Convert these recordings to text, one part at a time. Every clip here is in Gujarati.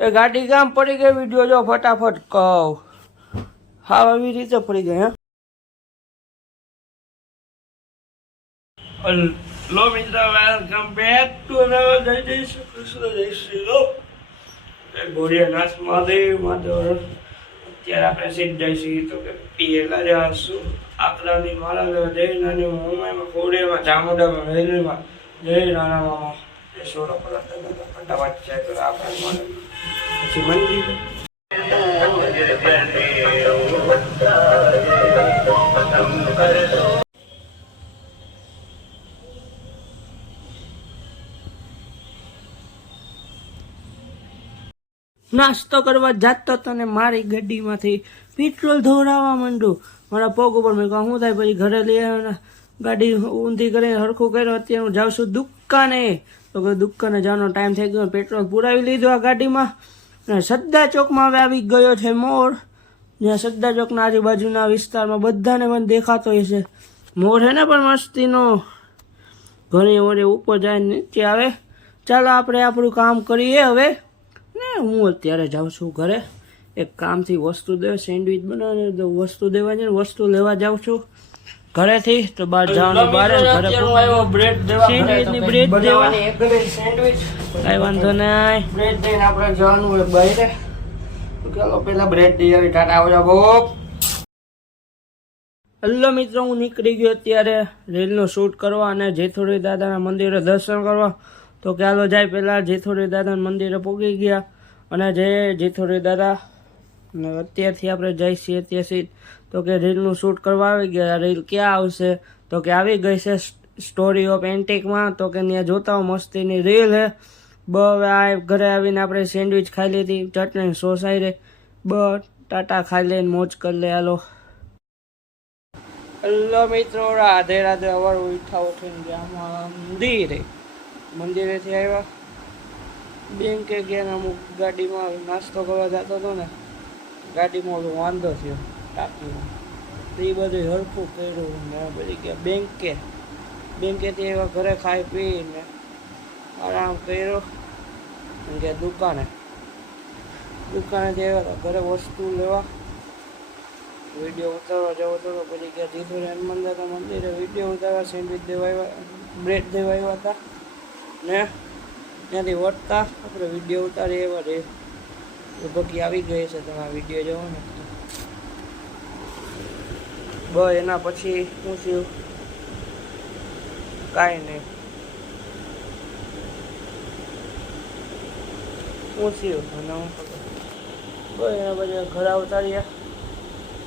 એ ગાડી કામ પડી ગઈ વિડીયો જો ફટાફટ કહું હા આવી રીતે પડી ગઈ હા લો મિત્ર વેલકમ બેક ટુ જય જય શ્રી કૃષ્ણ જય શ્રી રામ જય ભોળિયાનાથ મહાદેવ મહાદેવ અત્યારે આપણે સીધ જઈશું તો કે પેલા જઈશું આકલાની માળા લેવા જય નાની મુંબઈમાં ખોડિયામાં ચામુંડામાં રેલવેમાં જય નાના મામા જય સોળો ફટાફટ છે તો આપણે પછી મંદિર નાસ્તો કરવા જાતો તો ને મારી ગાડીમાંથી પેટ્રોલ ધોરાવા માંડ્યું મારા પગ ઉપર મેં કહું શું થાય પછી ઘરે લઈ આવ્યા ગાડી ઊંધી કરીને હરખું કર્યો અત્યારે હું જાઉં છું દુકાને તો કે દુકાને જવાનો ટાઈમ થઈ ગયો પેટ્રોલ પુરાવી લીધું આ ગાડીમાં અને સદ્દા ચોકમાં હવે આવી ગયો છે મોર જ્યાં સદ્દા ચોકના આજુબાજુના વિસ્તારમાં બધાને મને દેખાતો હશે મોર છે ને પણ મસ્તીનો ઘણી ઓરે ઉપર જાય નીચે આવે ચાલો આપણે આપણું કામ કરીએ હવે હું અત્યારે જાઉં છું ઘરે એક કામથી વસ્તુ દેવા સેન્ડવિચ બનાવવાની વસ્તુ દેવા છે વસ્તુ લેવા જાઉં છું ઘરેથી તો બહાર જવાનું બહાર બ્રેડ દેવાની સેન્ડવિચ કઈ વાંધો નહીં બ્રેડ દઈને આપણે જવાનું હોય બહાર ચાલો પેલા બ્રેડ દઈ આવી ટાટા આવજો ગોપ હેલો મિત્રો હું નીકળી ગયો અત્યારે રીલનું શૂટ કરવા અને જેથોડી દાદાના મંદિરે દર્શન કરવા તો ચાલો જાય પહેલાં જેથોડી દાદાના મંદિરે પહોંચી ગયા અને જેથોડી દાદા અને અત્યારથી આપણે જઈશું ત્યાંથી તો કે રીલનું શૂટ કરવા આવી ગયા રીલ ક્યાં આવશે તો કે આવી ગઈ છે સ્ટોરી ઓફ એન્ટિકમાં તો કે ત્યાં જોતા હો મસ્તીની રીલ હે હવે આ ઘરે આવીને આપણે સેન્ડવિચ ખાઈ લીધી ચટણી સોસ આવી રે ટાટા ખાઈ લઈને મોજ કરી લે હાલો હેલો મિત્રો રાધે રાધે અવાર ઉઠા ઉઠીને ગયા મંદિરેથી આવ્યા બેંકે ગયા અમુક ગાડીમાં નાસ્તો કરવા જતો હતો ને ગાડીમાં ઓલું વાંધો થયો ટાંકીમાં તો એ બધું હરખું કર્યું ને બધી ગયા બેંકેથી એવા ઘરે ખાઈ પીને આરામ કર્યો ગયા દુકાનેથી આવ્યા ઘરે વસ્તુ લેવા વિડીયો ઉતારવા જવો હતો પછી ગયા જીધું હનુમાનદાદા મંદિરે વિડીયો ઉતારવા સેન્ડવિચ દેવા આવ્યા બ્રેડ દેવા આવ્યા હતા ને ત્યાંથી વળતા આપણે વિડીયો ઉતારી એવા રે લગભગ આવી ગઈ છે તમે આ વિડીયો જોવો ને બસ એના પછી શું થયું કાંઈ નહીં શું થયું અને હું બસ એના પછી ઘરે ઉતાર્યા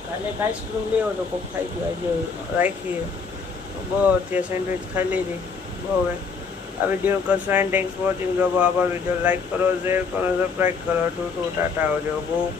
કાલે એક આઈસ્ક્રીમ લેવો તો કોક ખાઈ ગયો આજે રાખીએ બહુ ત્યાં સેન્ડવિચ ખાઈ લીધી બહુ હવે આ વિડીયો કરશો એન્ડ થેન્ક્સ ફોર વોચિંગ જો આભાર વિડીયો લાઈક કરો શેર કરો સબસ્ક્રાઈબ કરો ટુ ટાટા આવજો બહુ